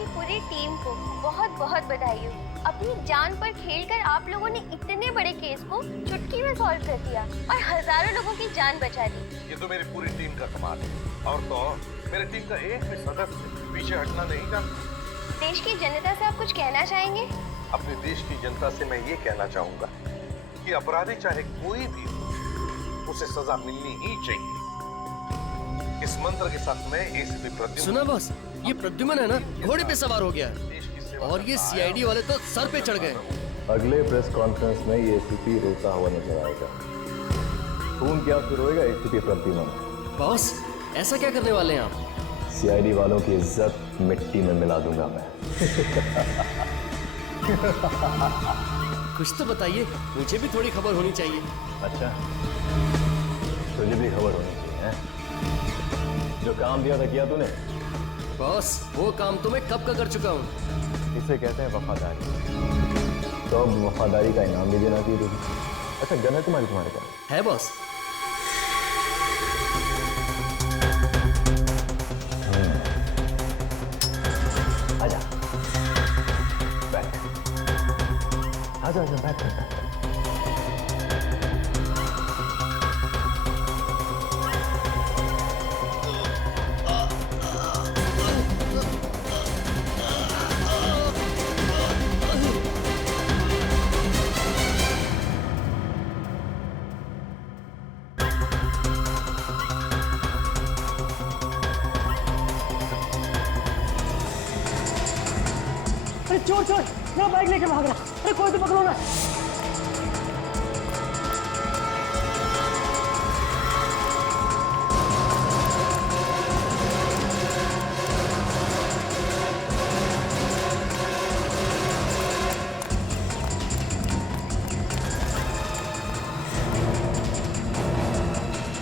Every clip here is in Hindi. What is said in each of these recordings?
की पूरी टीम को बहुत बहुत बधाई हो। अपनी जान पर खेलकर आप लोगों ने इतने बड़े केस को चुटकी में सॉल्व कर दिया और हजारों लोगों की जान बचा दी। ये तो मेरी पूरी टीम का कमाल है। और तो मेरी टीम का एक भी सदस्य पीछे हटना नहीं चाहता। देश की जनता से आप कुछ कहना चाहेंगे? अपने देश की जनता से मैं ये कहना चाहूंगा कि अपराधी चाहे कोई भी हो, उसे सजा मिलनी ही चाहिए। इस मंत्र के साथ मैं एसीपी प्रद्युम्न। सुना बॉस, ये प्रद्युम्न है ना, घोड़े पे सवार हो गया है और ये सीआईडी वाले तो सर पे चढ़ गए। अगले प्रेस कॉन्फ्रेंस में ये एसीपी रोता हुआ नजर आएगा। खून क्या शुरू होएगा? एसीपी प्रद्युम्न। बॉस, ऐसा क्या करने वाले हैं आप? सीआईडी वालों की इज्जत मिट्टी में मिला दूंगा मैं। कुछ तो बताइए, मुझे भी थोड़ी खबर होनी चाहिए। अच्छा, तुझे भी खबर होनी चाहिए है? जो काम दिया था किया तूने? बॉस, वो काम तो मैं कब का कर चुका हूँ। इसे कहते हैं वफादारी। तो अब वफादारी का इनाम भी देना चाहिए तुझे। अच्छा, गन है तुम्हारे पास? है बॉस। आजा, बैठ। आजा आजा, बैठ। अरे चोर चोर, वो बाइक लेके भाग रहा। अरे कोई तो पकड़ो ना।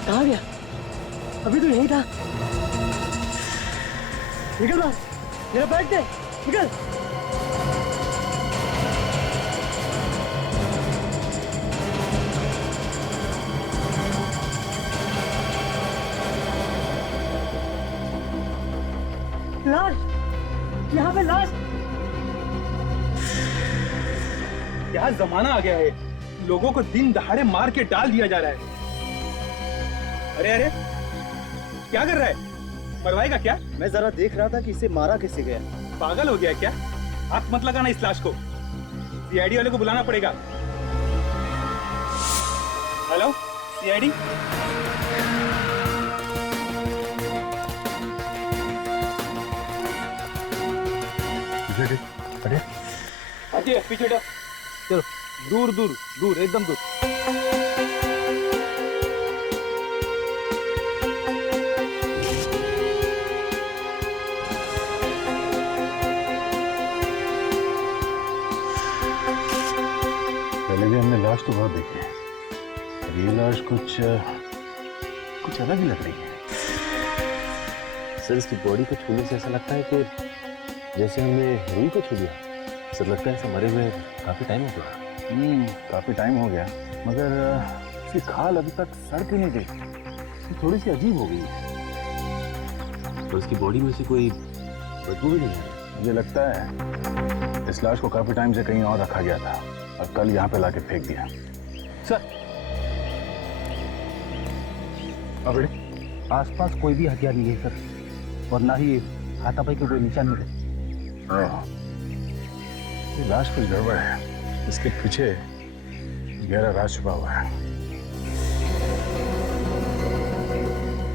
कहाँ गया? अभी तो यही था। निकल बाहर, मेरा बैग दे, निकल। लाश, यहाँ पे लाश। क्या जमाना आ गया है, लोगों को दिन दहाड़े मार के डाल दिया जा रहा है। अरे अरे, क्या कर रहा है? मरवाएगा क्या? मैं जरा देख रहा था कि इसे मारा कैसे गया। पागल हो गया क्या? हाथ मत लगाना इस लाश को, सीआईडी वाले को बुलाना पड़ेगा। हेलो सीआईडी, अरे हटिए पीछे हटो। चलो दूर दूर दूर, एकदम दूर। पहले भी हमने लाश तो बहुत देखी है, पर ये लाश कुछ अलग ही लग रही है। सर, इसकी बॉडी को छूने से ऐसा लगता है कि जैसे हमने रूही को छू लिया। सर, लगता है ऐसे मरे हुए काफी टाइम हो गया। काफी टाइम हो गया, मगर इसकी खाल अभी तक सड़ क्यों नहीं गई? थोड़ी सी अजीब हो गई है। तो इसकी बॉडी में से कोई बदबू भी नहीं है। मुझे लगता है इस लाश को काफी टाइम से कहीं और रखा गया था और कल यहाँ पे लाके फेंक दिया। सर अब आसपास कोई भी हथियार नहीं है सर, और ना ही हाथापाई के कोई निशान मिले। ये लाश कुछ गड़बड़ है, इसके पीछे गहरा राज छुपा हुआ है।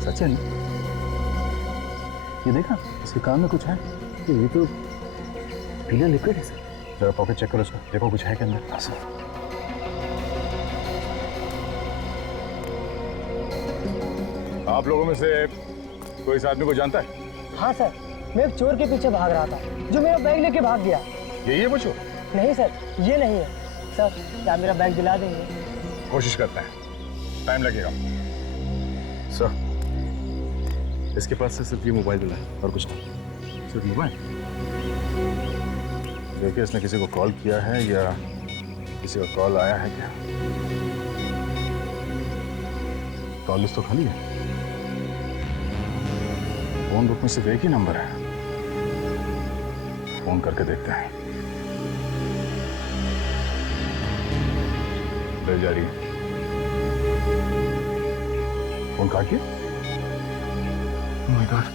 सचिन, ये देखा, इसके कान में कुछ है। ये तो पीला लिक्विड है सर। जरा पॉकेट चेक करो उसका, देखो कुछ है के अंदर। सर, आप लोगों में से कोई इस आदमी को जानता है? हाँ सर, मैं एक चोर के पीछे भाग रहा था जो मेरा बैग लेके भाग गया। यही है वो चोर? नहीं सर, ये नहीं है। सर, क्या मेरा बैग दिला देंगे? कोशिश करते हैं, टाइम लगेगा। सर, इसके पास से सिर्फ ये मोबाइल मिला है और कुछ नहीं। सिर्फ मोबाइल? देखिए, इसने किसी को कॉल किया है या किसी का कॉल आया है क्या? कॉल लिस्ट तो खाली है। फोन बुक में सिर्फ एक ही नंबर है, फोन करके देखते हैं। ले जा रही है, फोन काटिए। माय गॉड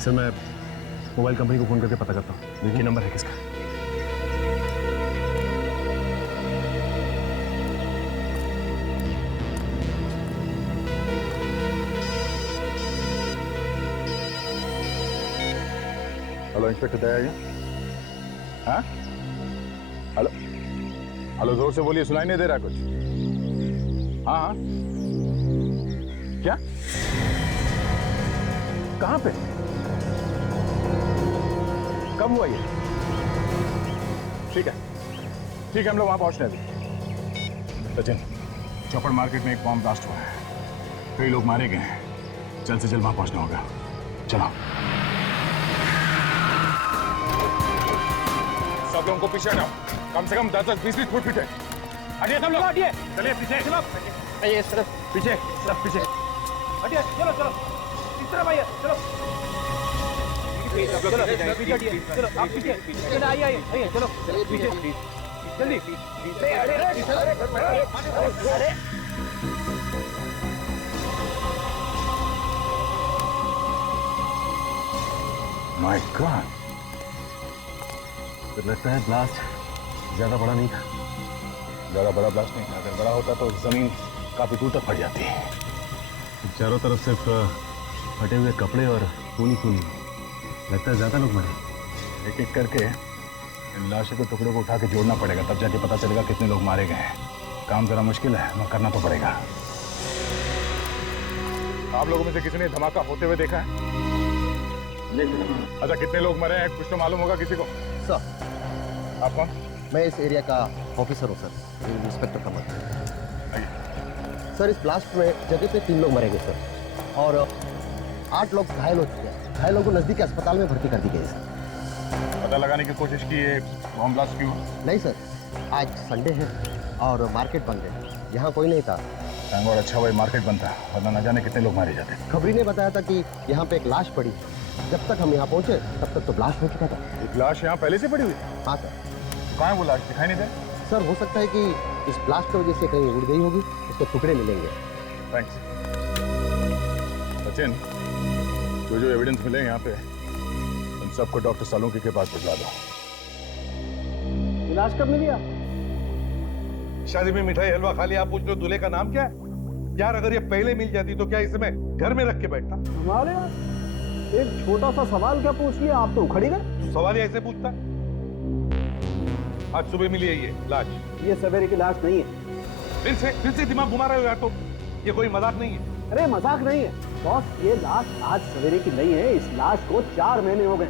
सर, मैं मोबाइल कंपनी को फोन करके पता करता हूँ देखिए नंबर है किसका। हेलो इंस्पेक्टर दया, हाँ हेलो हेलो, जोर से बोलिए, सुनाई नहीं दे रहा कुछ। हाँ हाँ, क्या, कहाँ पे, कब हुआ ये? ठीक है हम लोग वहां पहुंचने हैं। सचिन, चौपड़ मार्केट में एक बॉम्ब ब्लास्ट हुआ है, कई लोग मारे गए हैं, जल्द से जल्द वहां पहुंचना होगा। चलो सब लोगों को पीछे हटाओ, कम से कम 10-20 फुट पीछे हटिए सब लोग, हटिए, चलिए पीछे, चलो आइए सर, पीछे, सब पीछे हटिए, चलो चलो इस तरफ आइए, चलो चलो पीछे हटिए, चलो आप पीछे, चलो आइए आइए आइए, चलो पीछे जल्दी। अरे माय गॉड, तो लगता है ब्लास्ट ज्यादा बड़ा नहीं था। ज्यादा बड़ा ब्लास्ट नहीं था, अगर बड़ा होता तो जमीन काफी दूर तक फट जाती है। चारों तरफ सिर्फ फटे हुए कपड़े और खूनी लगता है ज्यादा लोग मरे। एक एक करके इन लाशों के टुकड़ों को उठा के जोड़ना पड़ेगा, तब जाके पता चलेगा कितने लोग मारे गए हैं। काम जरा मुश्किल है, मगर करना तो पड़ेगा। आप लोगों में से किसी ने धमाका होते हुए देखा है? अच्छा, कितने लोग मरे हैं कुछ तो मालूम होगा किसी को? सर, आप कौन? मैं इस एरिया का ऑफिसर हूँ सर, इंस्पेक्टर कमल। सर, इस ब्लास्ट में जगह पे 3 लोग मरेंगे सर, और 8 लोग घायल हो चुके हैं। घायलों को नजदीकी अस्पताल में भर्ती कर दी गई है। पता लगाने की कोशिश की है बॉम्ब ब्लास्ट क्यों? नहीं सर, आज संडे है और मार्केट बंद है, यहाँ कोई नहीं था। और अच्छा वही मार्केट बंद था, वरना न जाने कितने लोग मारे जाते। खबरी ने बताया था कि यहाँ पे एक लाश पड़ी। जब तक हम यहाँ पहुँचे तब तक तो ब्लास्ट हो चुका था। एक लाश यहाँ पहले से पड़ी हुई? हाँ सर। कहाँ है वो लाश, दिखाई नहीं दे? सर, हो सकता है कि इस ब्लास्ट की वजह से कहीं उड़ गई होगी, उसके टुकड़े मिलेंगे। थैंक्स। सचिन, जो एविडेंस मिले यहाँ पे उन सबको डॉक्टर सालुंकी के पास भिजवा दो। इलाज कब मिली आप? शादी में मिठाई हलवा खा लिया, आप पूछ लो दूल्हे का नाम क्या है? यार अगर ये पहले मिल जाती तो क्या इसे मैं घर में रख के बैठता? हमारे यार एक छोटा सा सवाल क्या पूछ लिया, आप तो उखड़ी गए। सवाल ही ऐसे पूछता है? आज सुबह मिली है ये लाश। ये सवेरे की लाश नहीं है। फिर से दिमाग घुमा रहे हो यार, तो ये कोई मजाक नहीं है। अरे मजाक नहीं है बॉस, ये लाश आज सवेरे की नहीं है। इस लाश को 4 महीने हो गए।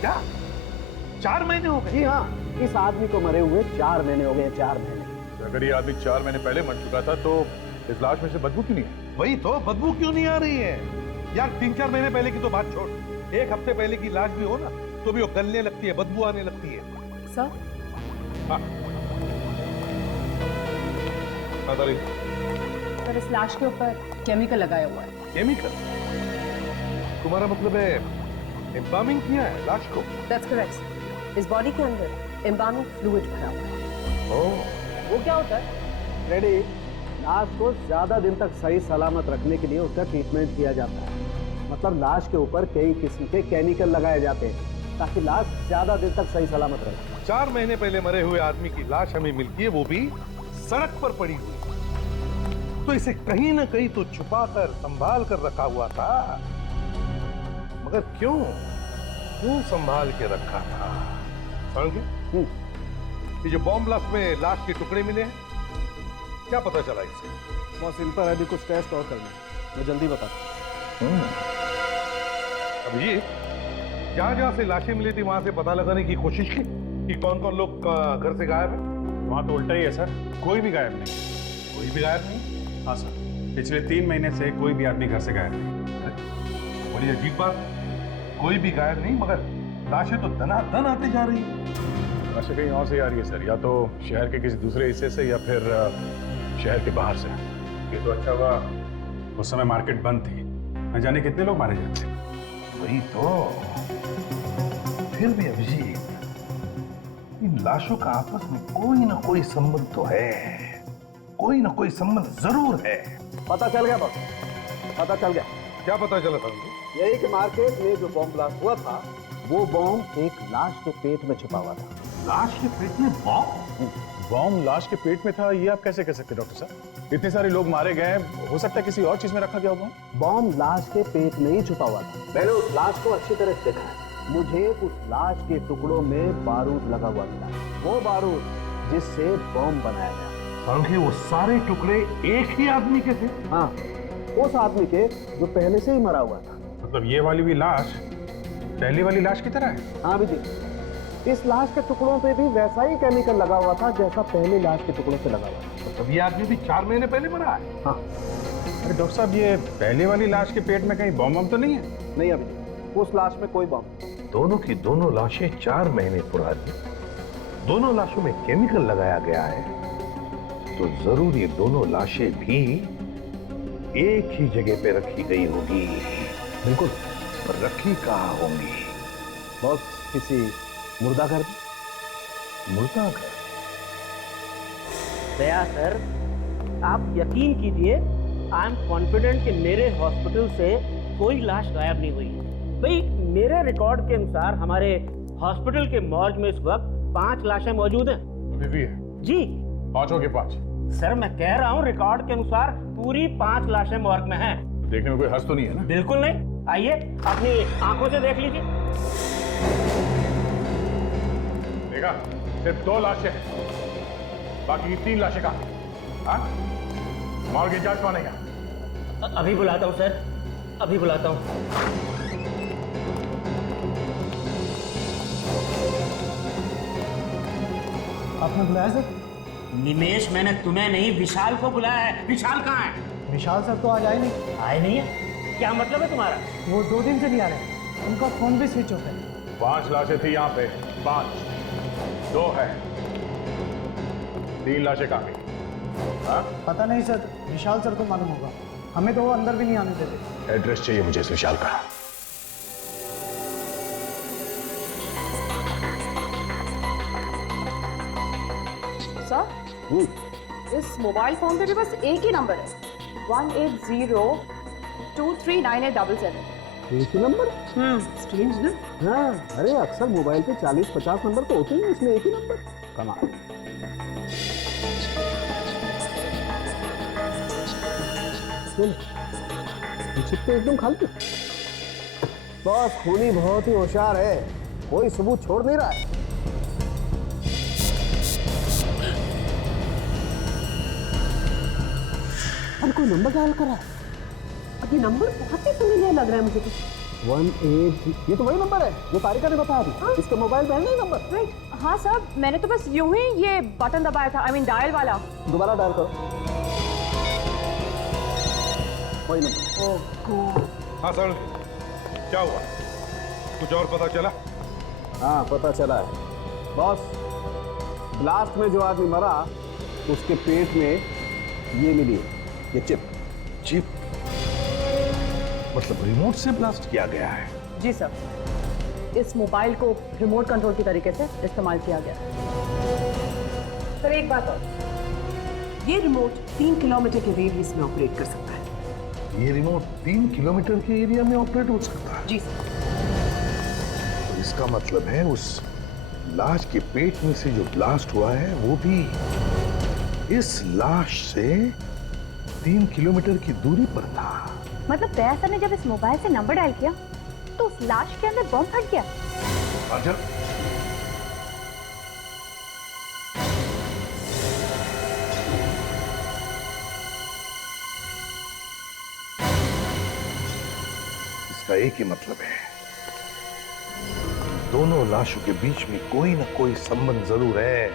क्या 4 महीने हो गए? जी हाँ, इस आदमी को मरे हुए 4 महीने हो गए। 4 महीने। अगर ये आदमी 4 महीने पहले मर चुका था तो इस लाश में से बदबू क्यों नहीं है? वही तो, बदबू क्यों नहीं आ रही है यार? 3-4 महीने पहले की तो बात छोड़, 1 हफ्ते पहले की लाश भी हो ना तो भी वो गलने लगती है, बदबू आने लगती है। सर, हाँ बताइए। सर इस लाश के ऊपर केमिकल लगाया हुआ है। केमिकल? तुम्हारा मतलब है एम्बामिंग किया है लाश को? That's correct. इस बॉडी के अंदर एम्बामिंग फ्लूइड भरा हुआ है। ओह, वो क्या होता है? रेडी, लाश को ज्यादा दिन तक सही सलामत रखने के लिए उसका ट्रीटमेंट किया जाता है। मतलब लाश के ऊपर कई किस्म के केमिकल लगाए जाते हैं ताकि लाश ज्यादा दिन तक सही सलामत रहे। 4 महीने पहले मरे हुए आदमी की लाश हमें मिलती है, वो भी सड़क पर पड़ी हुई। तो इसे कहीं ना कहीं तो छुपा कर संभाल कर रखा हुआ था, मगर क्यों संभाल के रखा था? समझ गए? ये जो बॉम्ब ब्लास्ट में लाश के टुकड़े मिले हैं, क्या पता चला इससे? बस इन पर अभी कुछ टेस्ट और करना है, मैं जल्दी बताता हूँ। अभिजीत, जहां से लाशें मिली थी वहां से पता लगाने की कोशिश की कि कौन कौन लोग घर से गायब है? वहाँ तो उल्टा ही है सर, कोई भी गायब नहीं। कोई भी गायब नहीं? हाँ सर, पिछले 3 महीने से कोई भी आदमी घर से गायब नहीं। बड़ी अजीब बात, कोई भी गायब नहीं मगर लाशें तो दनादन आती जा रही है। लाशें कहीं और से आ रही है सर, या तो शहर के किसी दूसरे हिस्से से या फिर शहर के बाहर से। ये तो अच्छा हुआ उस समय मार्केट बंद थी, न जाने कितने लोग मारे जाते। वही तो। फिर भी अभिजीत, लाशों का आपस में कोई ना कोई संबंध तो है, कोई ना कोई संबंध जरूर है। पता चल गया बॉस, पता चल गया। क्या पता चला था मुझे? यही कि मार्केट में जो बॉम्ब ब्लास्ट हुआ था वो बॉम्ब एक लाश के पेट में छुपा हुआ था। लाश के पेट में बॉम्ब? बॉम्ब लाश के पेट में था, ये आप कैसे कह सकते डॉक्टर साहब? इतने सारे लोग मारे गए, हो सकता है किसी और चीज में रखा गया होगा। बॉम्ब लाश के पेट में ही छुपा हुआ था। मैंने उस लाश को अच्छी तरह से देखा है। मुझे उस लाश के टुकड़ों में बारूद लगा हुआ मिला, वो बारूद जिससे बॉम्ब बनाया गया। सांखी, वो सारे टुकड़े एक ही आदमी के थे? हाँ, उस आदमी के जो पहले से ही मरा हुआ था। मतलब ये वाली भी लाश पहली वाली लाश की तरह है? हाँ भी जी, इस लाश के टुकड़ों पे भी वैसा ही केमिकल लगा हुआ था जैसा पहले लाश के टुकड़ों से लगा हुआ था। तब ये आदमी भी 4 महीने पहले मरा है? हाँ। अरे डॉक्टर साहब, ये पहले वाली लाश के पेट में कहीं बॉम्ब तो नहीं है? नहीं अभी उस लाश में कोई बॉम्ब। दोनों की दोनों लाशें 4 महीने पुरानी, दोनों लाशों में केमिकल लगाया गया है, तो जरूर ये दोनों लाशें भी एक ही जगह पे रखी गई होगी। बिल्कुल। पर रखी कहाँ होंगी? बॉस, किसी मुर्दाघर? मुर्दाघर? दया सर, आप यकीन कीजिए, आई एम कॉन्फिडेंट कि मेरे हॉस्पिटल से कोई लाश गायब नहीं हुई। भाई, मेरे रिकॉर्ड के अनुसार हमारे हॉस्पिटल के मॉर्ग में इस वक्त 5 लाशें मौजूद हैं। अभी भी है? जी 5 हो गए 5? सर, मैं कह रहा हूँ रिकॉर्ड के अनुसार पूरी 5 लाशें मॉर्ग में हैं। देखने में कोई हंस तो नहीं है ना? बिल्कुल नहीं। आइए, अपनी आंखों से देख लीजिए। देखा, सिर्फ 2 लाशें हैं, बाकी की 3 लाशें कहाँ? हाँ? मॉर्ग इंचार्ज कौन है यहाँ? अभी बुलाता हूँ सर, अभी बुलाता हूँ। आपने बुलाया सर? निमेश, मैंने तुम्हें नहीं, विशाल को बुलाया है। विशाल कहाँ है? विशाल सर तो आज आए नहीं। आए नहीं है? क्या मतलब है तुम्हारा? वो 2 दिन से नहीं आ रहे, उनका फोन भी स्विच ऑफ है। 5 लाशें थी यहाँ पे, 5, 2 है, 3 लाशें कहाँ गई? हाँ? पता नहीं सर, विशाल सर को मालूम होगा, हमें तो वो अंदर भी नहीं आने देते। एड्रेस चाहिए मुझे इस विशाल का। सर, इस मोबाइल फोन पे भी बस एक ही नंबर है, 180239877। एक ही नंबर? स्ट्रेंज ना? हाँ, अरे अक्सर मोबाइल पे 40-50 नंबर तो होते हैं, इसमें एक ही नंबर। कमाल। चिट्टे एकदम खाली। बॉस, खूनी बहुत ही होशियार है, कोई सबूत छोड़ नहीं रहा है। अरे कोई नंबर डायल कर रहा है। ये नंबर बहुत ही familiar लग रहा है मुझे तो। 180, ये तो वही नंबर है जो तारिका ने बताया था। इसका मोबाइल पे है नहीं नंबर? राइट, हाँ सर, मैंने तो बस यूं ही ये बटन दबाया था, आई मीन डायल वाला। दोबारा डायल करो। वही नंबर। हाँ सर, क्या हुआ? कुछ और पता चला? हाँ, पता चला है बॉस। ब्लास्ट में जो आदमी मरा उसके पेट में ये मिली है, ये चिप। चिप? मतलब रिमोट से ब्लास्ट किया गया है? जी सर, इस मोबाइल को रिमोट कंट्रोल की तरीके से इस्तेमाल किया गया। सर एक बात और, ये रिमोट 3 किलोमीटर के रेडियस में ऑपरेट कर सकता है। ये रिमोट 3 किलोमीटर के एरिया में ऑपरेट हो सकता है? जी सर। तो इसका मतलब है उस लाश के पेट में से जो ब्लास्ट हुआ है वो भी इस लाश से 3 किलोमीटर की दूरी पर था। मतलब दया सर ने जब इस मोबाइल से नंबर डायल किया तो उस लाश के अंदर बम फट गया। अजब। इसका एक ही मतलब है, दोनों लाशों के बीच में कोई ना कोई संबंध जरूर है,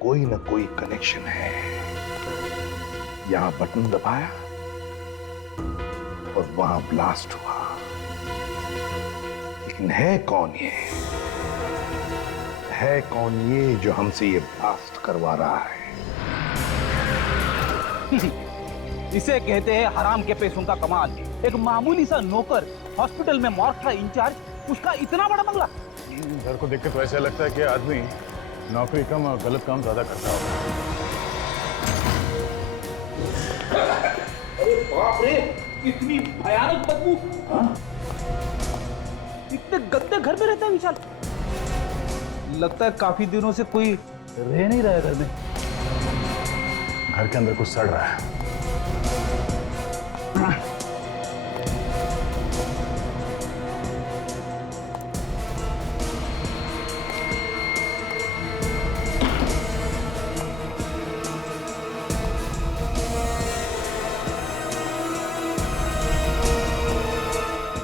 कोई ना कोई कनेक्शन है। यहां बटन दबाया और वहां ब्लास्ट हुआ, लेकिन है कौन ये? है कौन ये जो हमसे ये ब्लास्ट करवा रहा है? इसे कहते हैं हराम के पैसों का कमाल। एक मामूली सा नौकर हॉस्पिटल में मॉर्ग का इंचार्ज उसका इतना बड़ा बंगला। घर को देख के तो ऐसा लगता है कि आदमी नौकरी कम और गलत काम ज्यादा करता होगा। अरे बाप रे, इतनी भयानक बदबू। इतने गंदे घर में रहता है विशाल। लगता है काफी दिनों से कोई रह नहीं रहा है घर में। घर के अंदर कुछ सड़ रहा है।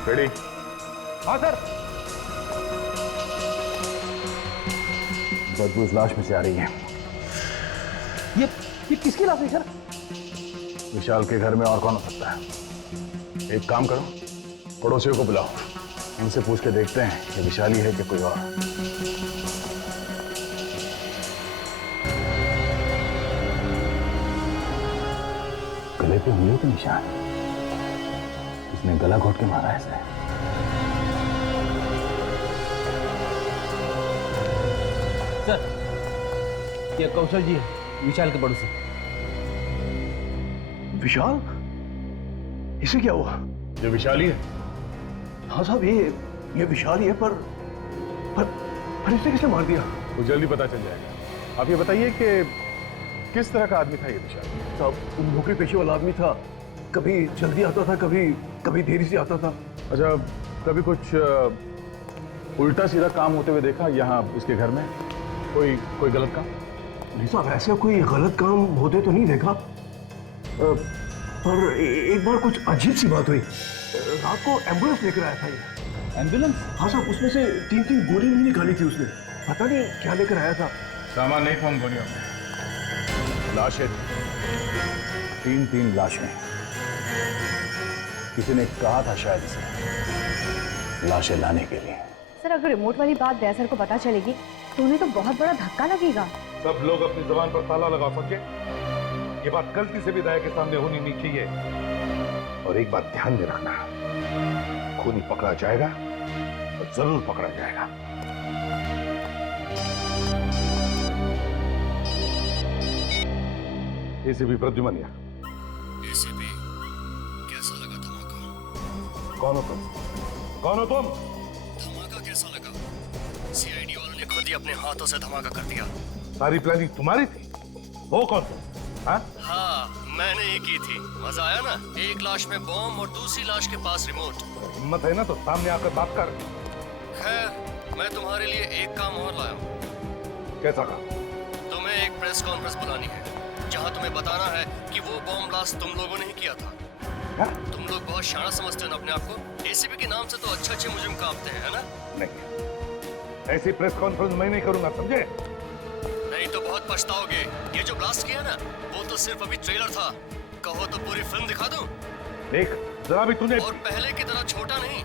रेडी? हाँ सर। बदबू इस लाश में से आ रही है। ये किसकी लाश है सर? विशाल के घर में और कौन हो सकता है? एक काम करो, पड़ोसियों को बुलाओ, उनसे पूछ के देखते हैं कि विशाली है कि कोई और। गले पे उंगलियों के निशान, उसने गला घोट के मारा है इसे। सर, ये कौशल जी है, विशाल के पड़ोसी। विशाल? इसे क्या हुआ? ये विशाली है? हाँ साहब, ये विशाल ही है, पर इसने किसने मार दिया? वो जल्दी पता चल जाएगा। आप ये बताइए कि किस तरह का आदमी था ये विशाल? साहब, नौकरी पेशे वाला आदमी था। कभी जल्दी आता था, कभी देरी से आता था। अच्छा, कभी कुछ उल्टा सीधा काम होते हुए देखा यहाँ इसके घर में? कोई गलत काम? नहीं साहब, ऐसा कोई गलत काम होते तो नहीं देखा। पर एक बार कुछ अजीब सी बात हुई। रात को एम्बुलेंस लेकर आया था ये। एम्बुलेंस? हाँ साहब, उसमें से 3 गोली नहीं निकाली थी उसने। पता नहीं क्या लेकर आया था। सामान नहीं था उन गोलियों में, लाशें थी। 3 लाशें। किसी ने कहा था शायद इसे लाशें लाने के लिए। सर, अगर रिमोट वाली बात दया को पता चलेगी तो उन्हें तो बहुत बड़ा धक्का लगेगा। सब लोग अपनी जबान पर ताला लगा सके। ये बात गलती से भी दया के सामने होनी नहीं चाहिए। और एक बात ध्यान में रखना, खूनी पकड़ा जाएगा तो जरूर पकड़ा जाएगा। एसीपी प्रद्युमन, एसीपी, कैसा लगा धमाका? कौन हो तुम? कौन हो तुम? धमाका कैसा लगा? सीआईडी वालों ने खुद ही अपने हाथों से धमाका कर दिया। सारी प्लानिंग तुम्हारी थी? हो कौन तुम? हाँ, मैंने ही की थी। मजा आया ना? एक लाश में बॉम्ब और दूसरी लाश के पास रिमोट। हिम्मत है ना तो सामने आकर बात कर। खैर, मैं तुम्हारे लिए एक काम और लाया हूँ। कैसा काम? तुम्हें एक प्रेस कॉन्फ्रेंस बुलानी है, जहाँ तुम्हें बताना है कि वो बॉम्ब ब्लास्ट तुम लोगों ने ही किया था। क्या? तुम लोग बहुत शाना समझते हो ना अपने आप को। एसीपी के नाम से तो अच्छे मुजरिम कांपते हैं, है ना? नहीं, ऐसी प्रेस कॉन्फ्रेंस मैं नहीं करूंगा, समझे? नहीं तो बहुत पछताओगे। ये जो ब्लास्ट किया ना, वो तो सिर्फ अभी ट्रेलर था। कहो तो पूरी फिल्म दिखा दूं? देख, जरा भी तूने। और पहले की तरह छोटा नहीं,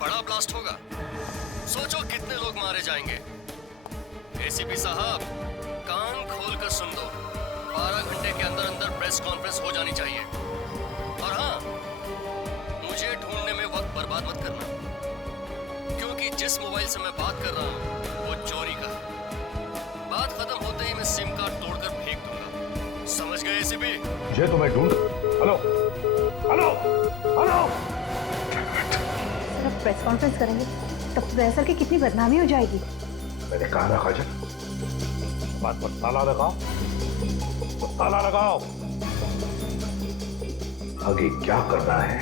बड़ा ब्लास्ट होगा। सोचो कितने लोग मारे जाएंगे। एसीपी साहब, कान खोल कर सुन लो। 12 घंटे के अंदर अंदर प्रेस कॉन्फ्रेंस हो जानी चाहिए। और हाँ, मुझे ढूंढने में वक्त बर्बाद मत करना, क्योंकि जिस मोबाइल से मैं बात कर रहा हूँ वो चोरी का है। बात खत्म होते ही मैं सिम कार्ड तोड़कर फेंक दूंगा। समझ गए एसीपी? मुझे तो मैं ढूंढ। Hello hello hello. सर, अब प्रेस कॉन्फ्रेंस करेंगे तब प्रेसर की कितनी बदनामी हो जाएगी। मैंने कहा ना काजल, बात पर ताला लगाओ तो ताला लगाओ। आगे क्या करना है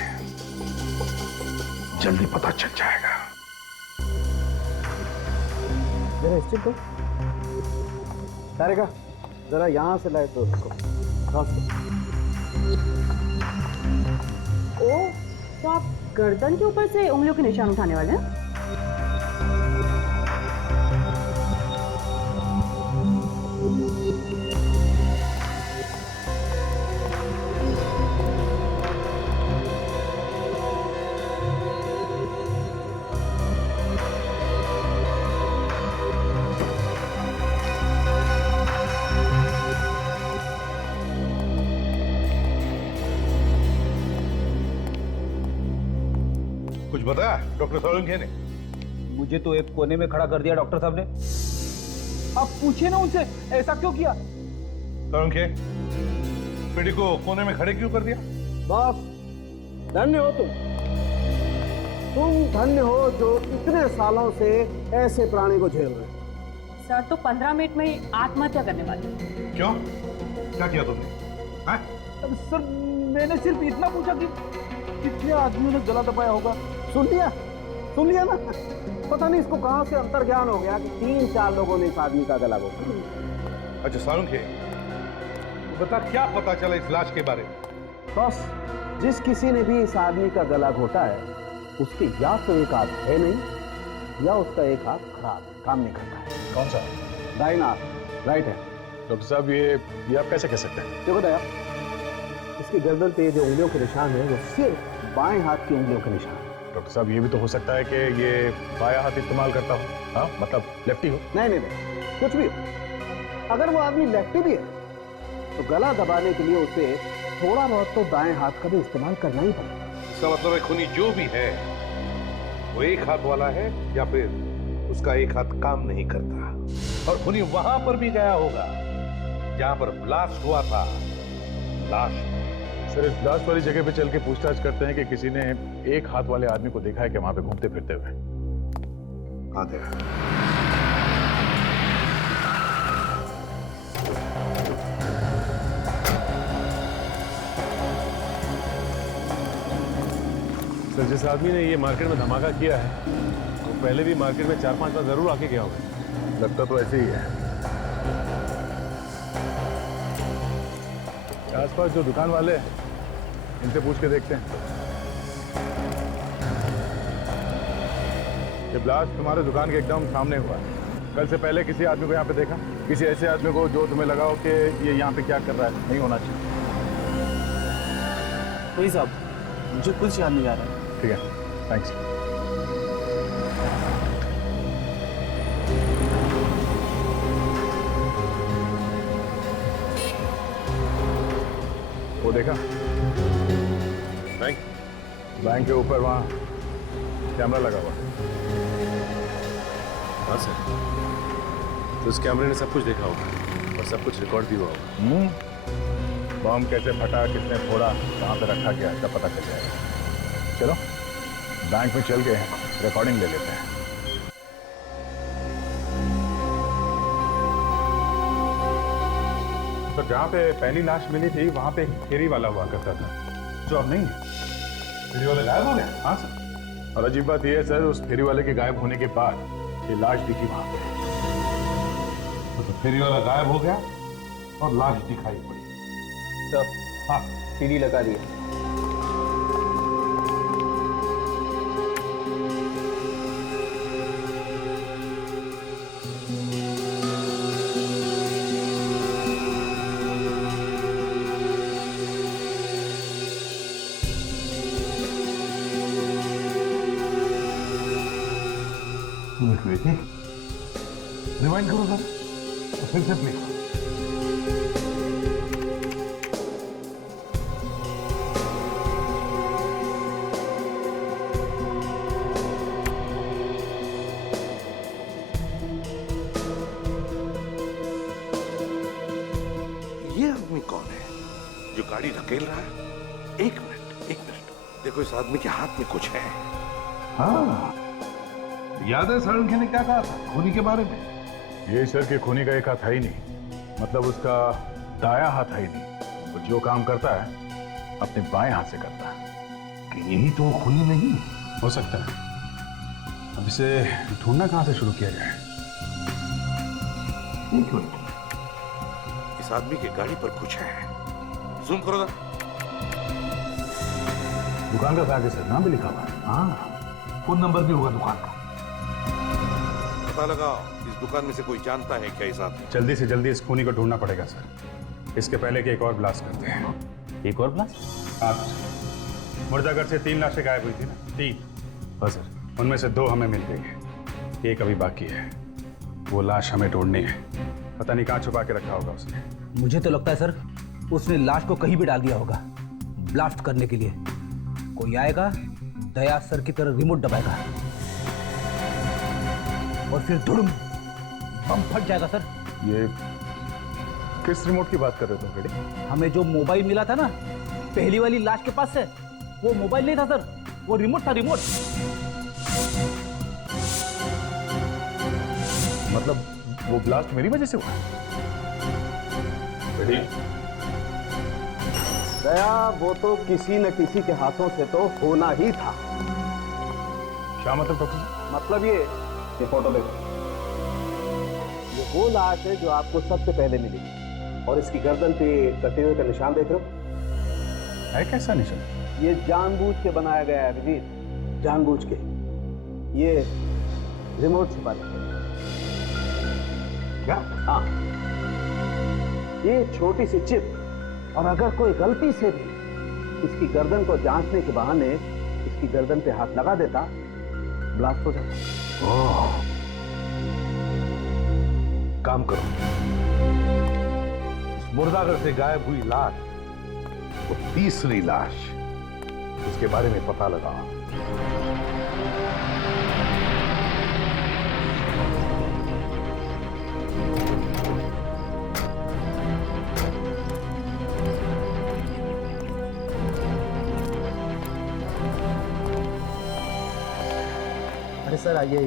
जल्दी पता चल जाएगा। जरा स्टिक दो। तारेका, जरा यहाँ से लाए तो उसको। ओ, तो आप गर्दन के ऊपर से उंगलियों के निशान उठाने वाले हैं? कुछ बताया डॉक्टर सोलंकी ने? मुझे तो एक कोने में खड़ा कर दिया डॉक्टर साहब ने। आप पूछिए ना उनसे ऐसा क्यों किया। तरुण बेटी को कोने में खड़े क्यों कर दिया? बॉस, धन्य हो तुम धन्य हो जो इतने सालों से ऐसे प्राणी को झेल रहे हैं। सर तो 15 मिनट में ही आत्महत्या करने वाले। क्यों? क्या किया तुमने? हाँ? सर मैंने सिर्फ इतना पूछा कि कितने आदमियों ने गला दबाया होगा। सुन लिया ना। पता नहीं इसको कहां से अंतर्ज्ञान हो गया कि 3-4 लोगों ने इस आदमी का गला घोटा। अच्छा सारुण बता, क्या पता चला इस लाश के बारे में? बस, जिस किसी ने भी इस आदमी का गला घोटा है उसके या तो एक हाथ है नहीं या उसका एक हाथ खराब काम नहीं करता है। कौन सा? दाहिना हाथ, राइट है। डॉक्टर साहब ये आप कैसे कह सकते हैं? देखो दया, इसकी गर्दन पे जो उंगलियों के निशान है वो सिर्फ बाएं हाथ की उंगलियों के निशान है। डॉक्टर साहब ये भी तो हो सकता है कि ये बायां हाथ इस्तेमाल करता हो। हाँ, मतलब लेफ्टी हो। नहीं, कुछ भी हो। अगर वो आदमी लेफ्टी भी है तो गला दबाने के लिए उसे थोड़ा बहुत तो दाएं हाथ का भी इस्तेमाल करना ही पड़ेगा। इसका मतलब है खूनी जो भी है वो एक हाथ वाला है या फिर उसका एक हाथ काम नहीं करता। और खूनी वहां पर भी गया होगा जहां पर ब्लास्ट हुआ था। लाश सर, इस ब्लास्ट वाली जगह पे चल के पूछताछ करते हैं कि किसी ने एक हाथ वाले आदमी को देखा है कि वहां पे घूमते फिरते हुए। आते हैं। सर, जिस आदमी ने ये मार्केट में धमाका किया है वो पहले भी मार्केट में 4-5 बार जरूर आके गया होगा। लगता तो ऐसे ही है। आसपास जो दुकान वाले हैं इनसे पूछ के देखते हैं। ये ब्लास्ट तुम्हारे दुकान के एकदम सामने हुआ है। कल से पहले किसी आदमी को यहाँ पे देखा? किसी ऐसे आदमी को जो तुम्हें लगा हो कि ये यहाँ पे क्या कर रहा है? नहीं होना चाहिए। वही साहब, मुझे कुछ याद नहीं आ रहा है। ठीक है, थैंक्स। वो देखा बैंक के ऊपर वहां कैमरा लगा हुआ। हाँ सर, तो उस कैमरे ने सब कुछ देखा होगा और सब कुछ रिकॉर्ड भी हुआ होगा। बम कैसे फटा, किसने फोड़ा, कहाँ पे रखा गया, सब पता चल जाएगा। चलो बैंक में चल के रिकॉर्डिंग ले लेते हैं। तो जहाँ पे पहली लाश मिली थी वहां पे एक फेरी वाला हुआ करता था जो अब नहीं है। फेरी वाला गायब हो गया? हाँ सर, और अजीब बात यह है सर, उस फेरी वाले के गायब होने के बाद ये लाश दिखी वहां पे। तो फेरी वाला गायब हो गया और लाश दिखाई पड़ी। सर, हाँ, सीडी लगा दिया। रिवाइंड करो सर, तो फिर से प्ले। ये आदमी कौन है जो गाड़ी धकेल रहा है? एक मिनट, देखो इस आदमी के हाथ में कुछ है। हाँ, याद है सारुण ने क्या कहा था खूनी के बारे में? ये सर के खूनी का एक हाथ है ही नहीं, मतलब उसका दाया हाथ है ही नहीं। वो जो काम करता है अपने बाएं हाथ से करता है। कि यही तो खूनी नहीं हो सकता है। अब इसे ढूंढना कहां से शुरू किया जाए? एक मिनट, इस आदमी की गाड़ी पर कुछ है। जूम करो ना। दुकान का कागज है, नाम भी लिखा हुआ है। हाँ, फोन नंबर भी होगा दुकान का। पता लगाओ इस दुकान में से कोई जानता है क्या इस आदमी? जल्दी से जल्दी इस खूनी को ढूंढना पड़ेगा सर। इसके पहले कि एक और ब्लास्ट करते हैं। एक और ब्लास्ट? हाँ सर, मुर्दागढ़ से 3 लाशें गायब हुई थी ना? 3। हाँ सर, उनमें से 2 हमें मिल गई है, एक अभी बाकी है। वो लाश हमें ढूंढनी है। पता नहीं कहाँ छुपा के रखा होगा उसने। मुझे तो लगता है सर उसने लाश को कहीं भी डाल दिया होगा ब्लास्ट करने के लिए। कोई आएगा, दया सर की तरह रिमोट दबाएगा। और फिर धुड़ुम बम फट जाएगा सर। ये किस रिमोट की बात कर रहे हो तुम फ्रेडी? हमें जो मोबाइल मिला था ना पहली वाली लाश के पास से, वो मोबाइल नहीं था सर, वो रिमोट था, रिमोट। मतलब वो ब्लास्ट मेरी वजह से हुआ? फ्रेडी, दया, वो तो किसी न किसी के हाथों से तो होना ही था। क्या मतलब डॉक्टर साहब? मतलब ये फोटो देखो, ये वो लाश है जो आपको सबसे पहले मिली, और इसकी गर्दन पे कटे हुए का निशान देख रहे हो? है कैसा निशान? ये जानबूझ के बनाया गया है अभिजीत, जानबूझ के। ये रिमोट छिपा दिया। क्या? हाँ, ये छोटी सी चिप, और अगर कोई गलती से भी इसकी गर्दन को जांचने के बहाने इसकी गर्दन पे हाथ लगा देता, ब्लास्ट हो जाता। ओह, काम करो, इस मुर्दाघर से गायब हुई लाश, वो तीसरी लाश, उसके बारे में पता लगाओ। अरे सर आइए,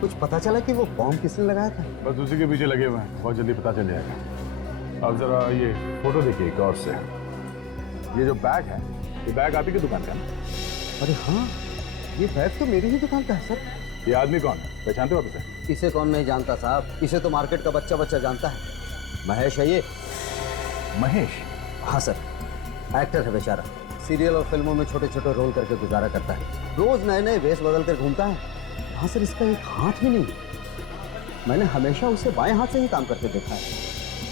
कुछ पता चला कि वो बॉम्ब किसने लगाया था? बस उसी के पीछे लगे हुए हैं, बहुत जल्दी पता चल जाएगा। अब जरा ये फोटो देखिए गौर से। ये जो बैग है, ये बैग आप ही की दुकान का है ना? अरे हाँ, ये बैग तो मेरी ही दुकान का है सर। ये आदमी कौन है, पहचानते हो आप इसे? इसे कौन नहीं जानता साहब, इसे तो मार्केट का बच्चा बच्चा जानता है। महेश है ये। महेश? हाँ सर, एक्टर है बेचारा, सीरियल और फिल्मों में छोटे छोटे रोल करके गुजारा करता है, रोज नए नए वेश बदल कर घूमता है। हाँ सर, इसका एक हाथ भी नहीं, मैंने हमेशा उसे बाएं हाथ से ही काम करते देखा है।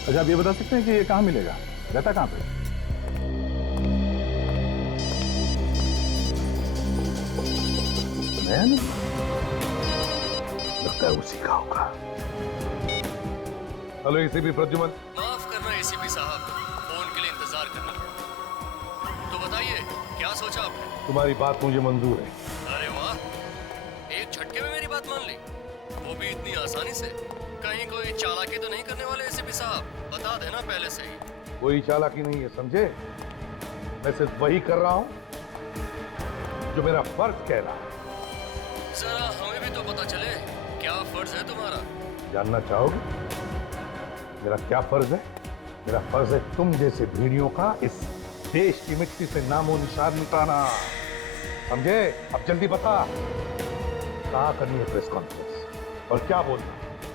अच्छा, आप ये बता सकते हैं कि ये कहाँ मिलेगा, रहता कहाँ पे? मैं नहीं, लगता है उसी का होगा। Hello ACP Pradyuman. माफ करना एसीपी साहब, फोन के लिए इंतजार करना पड़ा। तो बताइए, क्या सोचा आपने? तुम्हारी बात मुझे मंजूर है। अरे वाह, एक झटके में मेरी बात मान ली, वो भी इतनी आसानी से। कहीं कोई चालाकी तो नहीं करने वाले एसीपी साहब? बता देना पहले से ही। कोई चालाकी नहीं है, समझे? मैं सिर्फ वही कर रहा हूं जो मेरा फर्ज कह रहा है। जरा हमें भी तो पता चले, क्या फर्ज है तुम्हारा? जानना चाहोगे मेरा क्या फर्ज है? मेरा फर्ज है तुम जैसे भेड़ियों का इस देश की मिट्टी से नामो निशान मिटाना, समझे? अब जल्दी बता, कहाँ करनी है प्रेस कॉन्फ्रेंस और क्या बोलना?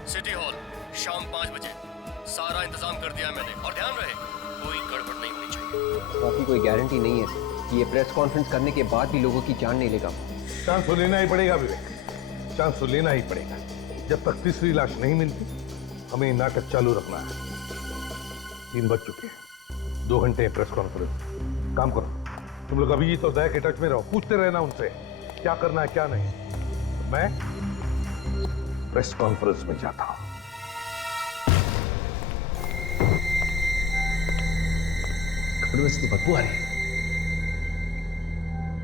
सिटी हॉल, शाम 5 बजे। सारा इंतजाम कर दिया मैंने, और ध्यान रहे कोई गड़बड़ नहीं होनी चाहिए। बाकी कोई गारंटी नहीं है कि ये प्रेस कॉन्फ्रेंस करने के बाद भी लोगों की जान नहीं लेगा। चांस तो लेना ही पड़ेगा विवेक, चांस तो लेना ही पड़ेगा। जब तक तीसरी लाश नहीं मिलती, हमें नाटक चालू रखना है। 3 बज चुके हैं, 2 घंटे प्रेस कॉन्फ्रेंस। काम करो, तुम लोग अभी तो दया के टच में रहो, पूछते रहना उनसे क्या करना है क्या नहीं। मैं प्रेस कॉन्फ्रेंस में जाता हूं। कमरे में से तो बदबू आ रही है।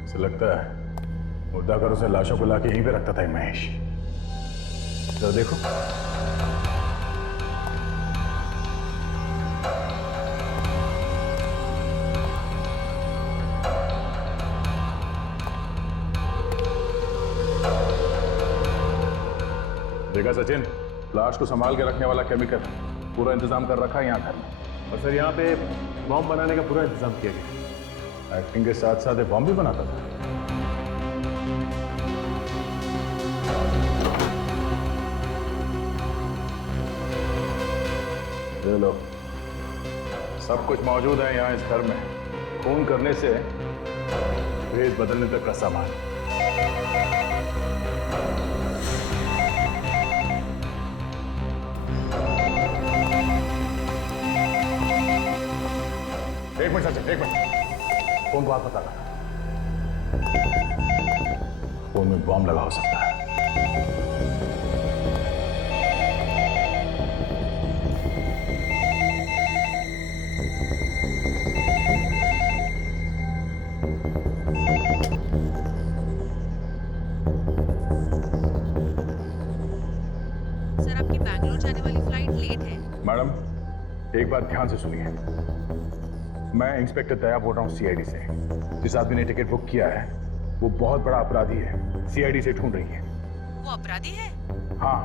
ऐसा लगता है मुर्दाघरों से लाशों को लाके यहीं पे रखता था ये महेश। जरा देखो। देखा सचिन, लाश को संभाल के रखने वाला केमिकल पूरा इंतजाम कर रखा है यहाँ घर में। और सर यहाँ पे बॉम्ब बनाने का पूरा इंतजाम किया गया। एक्टिंग के साथ साथ बॉम्ब भी बनाता था। ये लो, सब कुछ मौजूद है यहाँ इस घर में। खून करने से भेद बदलने तक का सामान। एक मिनट सचिन, एक मिनट। फोन को आप बता रहा, फोन में बॉम्ब लगा हो सकता है। सर आपकी बैंगलोर जाने वाली फ्लाइट लेट है। मैडम, एक बात ध्यान से सुनिए। मैं इंस्पेक्टर दया बोल रहा हूँ सीआईडी से। जिस आदमी ने टिकट बुक किया है वो बहुत बड़ा अपराधी है, सीआईडी से ढूंढ रही है। वो अपराधी है? हाँ,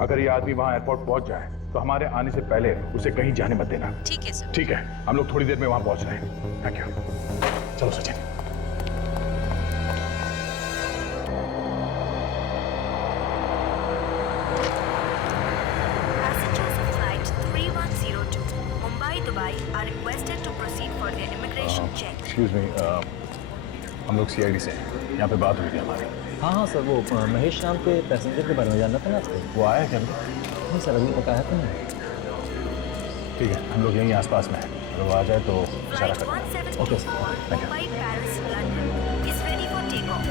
अगर ये आदमी वहाँ एयरपोर्ट पहुंच जाए तो हमारे आने से पहले उसे कहीं जाने मत देना। ठीक है सर। ठीक है, हम लोग थोड़ी देर में वहां पहुंच रहे हैं। Thank you. चलो Sachin. Passengers of flight 3102 Mumbai-Dubai are requested to proceed for their immigration check. Excuse me, हम लोग सीआईडी से हैं। यहाँ पे बात हुई थी हमारी। हाँ हाँ सर, वो महेश नाम के पैसेंजर के बारे में जानना था ना आपको। वो आया क्या? नहीं सर, अभी तक आया तो नहीं। ठीक है, हम लोग यहीं आसपास में हैं। अगर वो आ जाए तो इशारा Flight करें। 1724 okay sir, thank you. Mumbai-Paris London is ready for takeoff.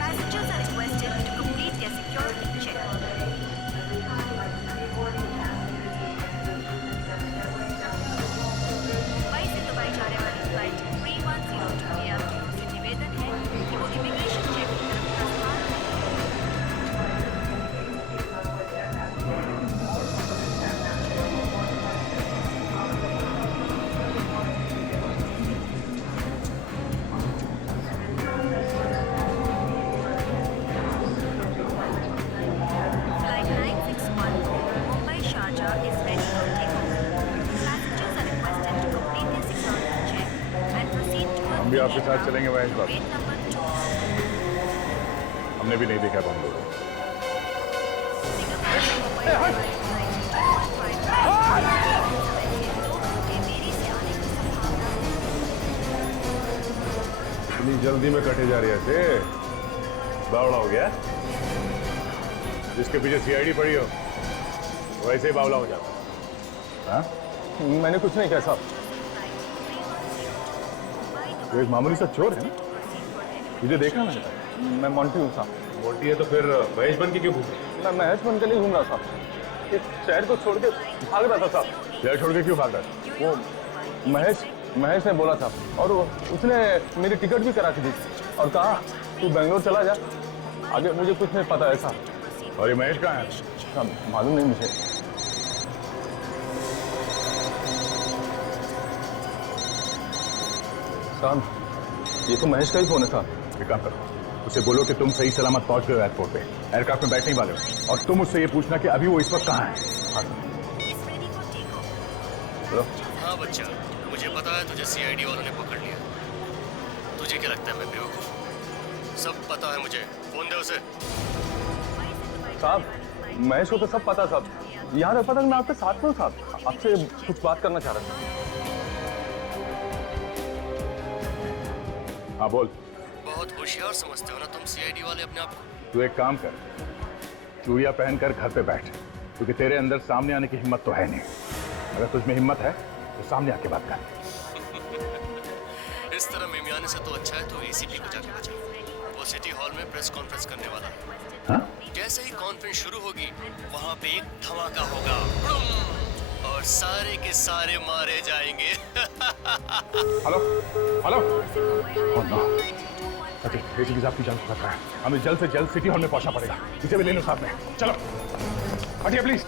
Passengers are requested to complete their security check. Mumbai से दुबई जाने वाली फ्लाइट 3102 के यात्रियों से निवेदन है कि वो इमिग्रेशन चेक की तरफ प्रस्थान Flight 961 Mumbai Sharjah is ready for takeoff. Passengers are requested to complete their security check and proceed towards हम भी आपके साथ चलेंगे महेश बाबू। gate number 2. हमने भी नहीं देखा था हम लोग। इतनी जल्दी में कटे जा रही है से बावड़ा हो गया। जिसके पीछे सीआईडी पड़ी हो वैसे ही बावला हो जाता। हाँ? मैंने कुछ नहीं कहा साहब। तो एक मामूली सा चोर है ना? तुझे देखा मैंने। मैं मोंटी हूँ साहब। मोटी है तो फिर महेश बन के क्यों घूम? मैं महेश बन के नहीं घूम रहा साहब। इस शहर को छोड़ के भाग रहा था साहब। शहर छोड़ के क्यों भाग रहा है? वो महेश ने बोला था और उसने मेरी टिकट भी करा के दी और कहा तू बेंगलोर चला जा, आगे मुझे कुछ नहीं पता है साहब। और ये महेश कहाँ है? साहब मालूम नहीं मुझे। साहब ये तो महेश का ही फोन है साहब। एक काम करो, उसे बोलो कि तुम सही सलामत पहुंच गए एयरपोर्ट पे, एयरक्राफ्ट में बैठने वाले हो, और तुम उससे ये पूछना कि अभी वो इस वक्त कहाँ है। हाँ बच्चा, मुझे पता है तुझे सीआईडी वालों ने पकड़ लिया। तुझे क्या लगता है मैं बेवकूफ? सब पता है मुझे। फोन दे उसे। साहब महेश को तो सब पता साहब। यहाँ रखा था मैं आपके साथ में साहब, आपसे कुछ बात करना चाह रहा था। हाँ बोल। बहुत होशियार समझते हो ना तुम सीआईडी वाले अपने आप को। तू एक काम कर, चूड़िया पहनकर घर पे बैठ, क्योंकि तेरे अंदर सामने आने की हिम्मत तो है नहीं। अगर तुझमें हिम्मत है तो सामने आके बात कर। इस तरह मिमियाने से तो अच्छा है तो एसीपी को जाके बचा। वो सिटी हॉल में प्रेस कॉन्फ्रेंस करने वाला है। हाँ? जैसे ही कॉन्फ्रेंस शुरू होगी वहाँ पे एक धमाका होगा और सारे के सारे मारे जाएंगे। Hello hello. Oh no, Sachin ACP साहब की जान को खतरा है। हमें जल्द से जल्द सिटी हॉल में पहुंचना पड़ेगा। इसे भी ले लो साथ में। चलो हटिए प्लीज।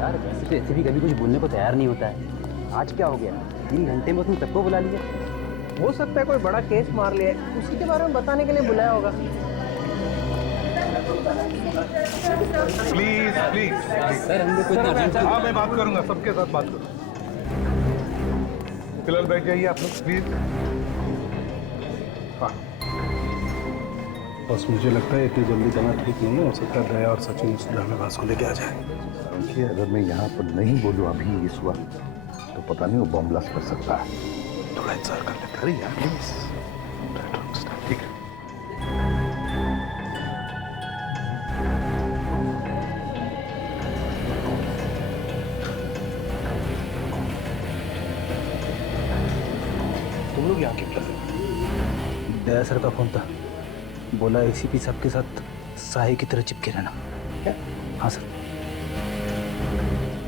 यार वैसे तो एसीपी कभी कुछ बोलने को तैयार नहीं होता है। आज क्या हो गया? 3 घंटे में तुम सबको बुला लिया। हो सकता है कोई बड़ा केस मार लिया, उसी के बारे में बताने के लिए बुलाया होगा। प्लीज प्लीज सर हमने कुछ अर्जेंट। हाँ मैं बात करूंगा, सबके साथ बात करूंगा। फिलहाल बैठ जाइए आप लोग प्लीज। हाँ बस मुझे लगता है इतनी जल्दी जाना ठीक नहीं है। हो सकता है दया और सचिन उस ड्रामेबाज को लेके आ जाए। देखिए अगर मैं यहाँ पर नहीं बोलूँ अभी इस वक्त तो पता नहीं वो बम ब्लास्ट कर सकता है। थोड़ा इंतजार कर लेते हैं। अरे यार प्लीज। ठीक है। तुम लोग यहाँ क्यों लगे? दया सर का फोन था, बोला एसीपी साहब के साथ साहे की तरह चिपके रहना। क्या? हाँ सर।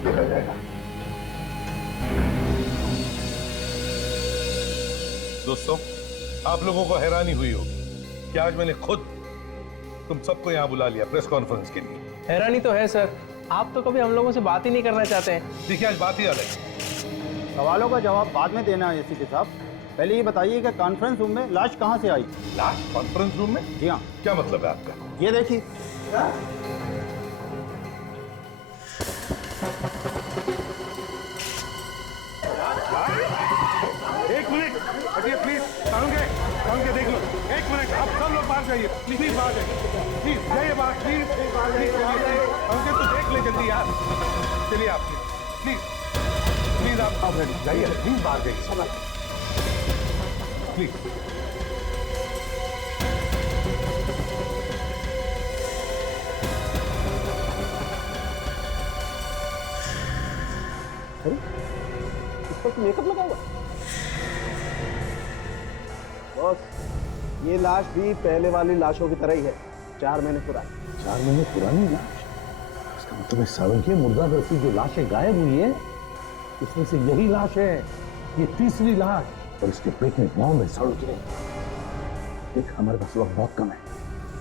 देखा जाएगा। दोस्तों, आप लोगों को हैरानी हुई होगी कि आज मैंने खुद तुम सबको यहाँ बुला लिया प्रेस कॉन्फ्रेंस के लिए। हैरानी तो है सर, आप तो कभी हम लोगों से बात ही नहीं करना चाहते हैं। देखिए आज बात ही अलग है। सवालों का जवाब बाद में देना है एसीपी साहब। पहले ये बताइए कि कॉन्फ्रेंस रूम में लाश कहाँ से आई? लाश कॉन्फ्रेंस रूम में? जी हाँ। क्या मतलब है आपका? ये देखिए। एक मिनट हटिए प्लीज। साउंड के देख लो। एक मिनट, आप सब लोग बाहर जाइए प्लीज, बाहर जाइए प्लीज, जाइए बाहर प्लीज। साउंड तो देख ले जल्दी यार। चलिए आप प्लीज प्लीज आप जाइए प्लीज, बाहर जाइए प्लीज। इस पर मेकअप लगा हुआ? बॉस, ये लाश भी पहले वाली लाशों की तरह ही है, 4 महीने पुरानी। 4 महीने पुरानी लाश? इसका मतलब इस सावंकी मुर्दा करती जो लाशें गायब हुई है, इसमें से यही लाश है। ये तीसरी लाश। और इसके पेट में बॉम्ब है सावंकी। देख, हमारे पास वक्त बहुत कम है।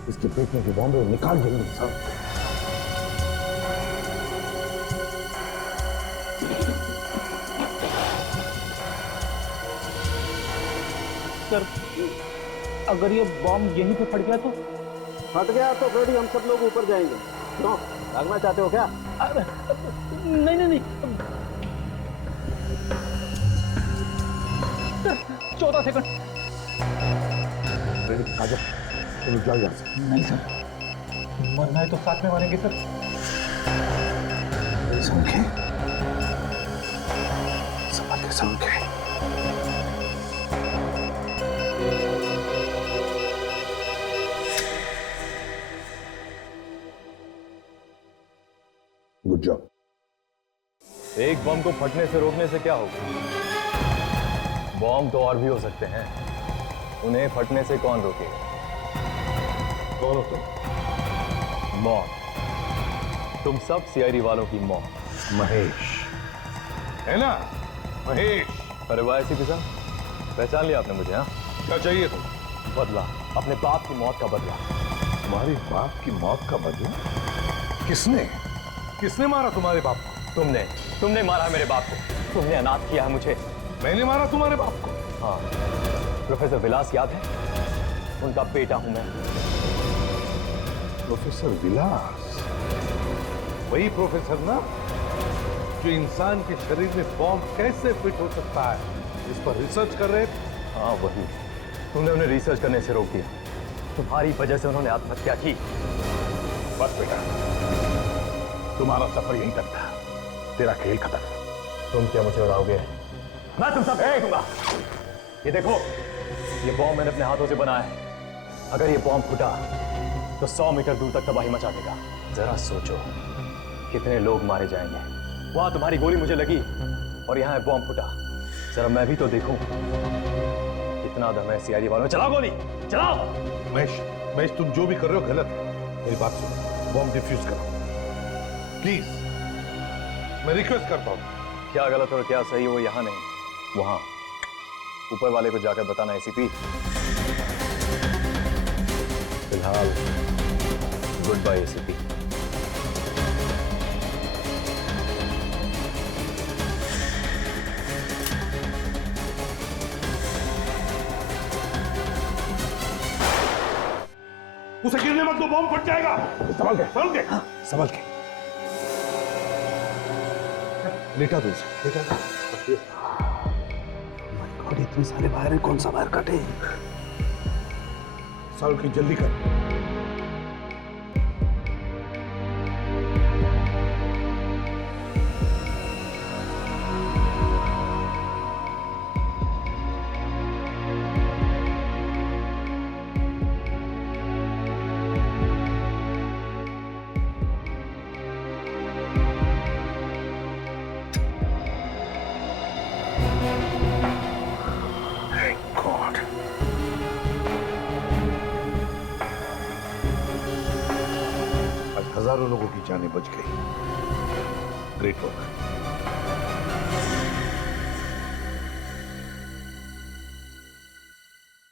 इसके पेट में जो बॉम्ब है वो निकाल जल्दी सावंकी। सर, अगर ये बॉम्ब यहीं पे फट गया तो? फट गया तो फिर हम सब लोग ऊपर जाएंगे। क्यों, भागना चाहते हो क्या? नहीं नहीं नहीं, 14 सेकंड। आजा, तुम जाओ यहाँ से। नहीं सर, मरना है तो साथ में मरेंगे सर। सावंकी, संभाल के सावंकी। Good job. एक बम को फटने से रोकने से क्या होगा? बॉम्ब तो और भी हो सकते हैं, उन्हें फटने से कौन रोकेगा? कौन हो तुम? मौत। तुम सब सीआईडी वालों की मौत। महेश है ना? महेश। अरे वाह एसीपी साहब, पहचान लिया आपने मुझे? हाँ, क्या चाहिए तुम? बदला, अपने बाप की मौत का बदला। तुम्हारे बाप की मौत का बदला? किसने किसने मारा तुम्हारे बाप को? तुमने मारा मेरे बाप को। तुमने अनाथ किया है मुझे। मैंने मारा तुम्हारे बाप को? हाँ, प्रोफेसर विलास याद है? उनका बेटा हूं मैं। प्रोफेसर विलास? वही प्रोफेसर ना जो इंसान के शरीर में बॉम्ब कैसे फिट हो सकता है इस पर रिसर्च कर रहे थे? हाँ वही। तुमने उन्हें रिसर्च करने से रोक दिया। तुम्हारी वजह से उन्होंने आत्महत्या की। बस बेटा, तुम्हारा सफर यहीं तक था, तेरा खेल खत्म। तुम क्या मुझे उड़ाओगे? मैं तुम सब फेंक दूंगा। ये देखो, ये बॉम्ब मैंने अपने हाथों से बनाया है। अगर ये बॉम्ब फूटा तो 100 मीटर दूर तक तबाही मचा देगा। जरा सोचो कितने लोग मारे जाएंगे। वहां तुम्हारी गोली मुझे लगी और यहाँ बॉम्ब फूटा। जरा मैं भी तो देखूं कितना दम है सीआईडी वालों। चलाओ गोली, चलाओ। महेश, तुम जो भी कर रहे हो गलत है। मेरी बात सुनो, बॉम्ब डिफ्यूज करो प्लीज, मैं रिक्वेस्ट करता हूँ। क्या गलत और क्या सही वो यहाँ नहीं, वहां ऊपर वाले को जाकर बताना एसीपी। फिलहाल गुड बाय एसीपी। उसे गिरने मत दो, बॉम्ब फट जाएगा। संभल के, संभल के, संभल के। लेटा दो उसे, लेटा दो। और इतने सारे बाहर हैं, कौन सा बाहर कटे? साल की जल्दी कर। हजारों लोगों की जानें बच गई। Great work.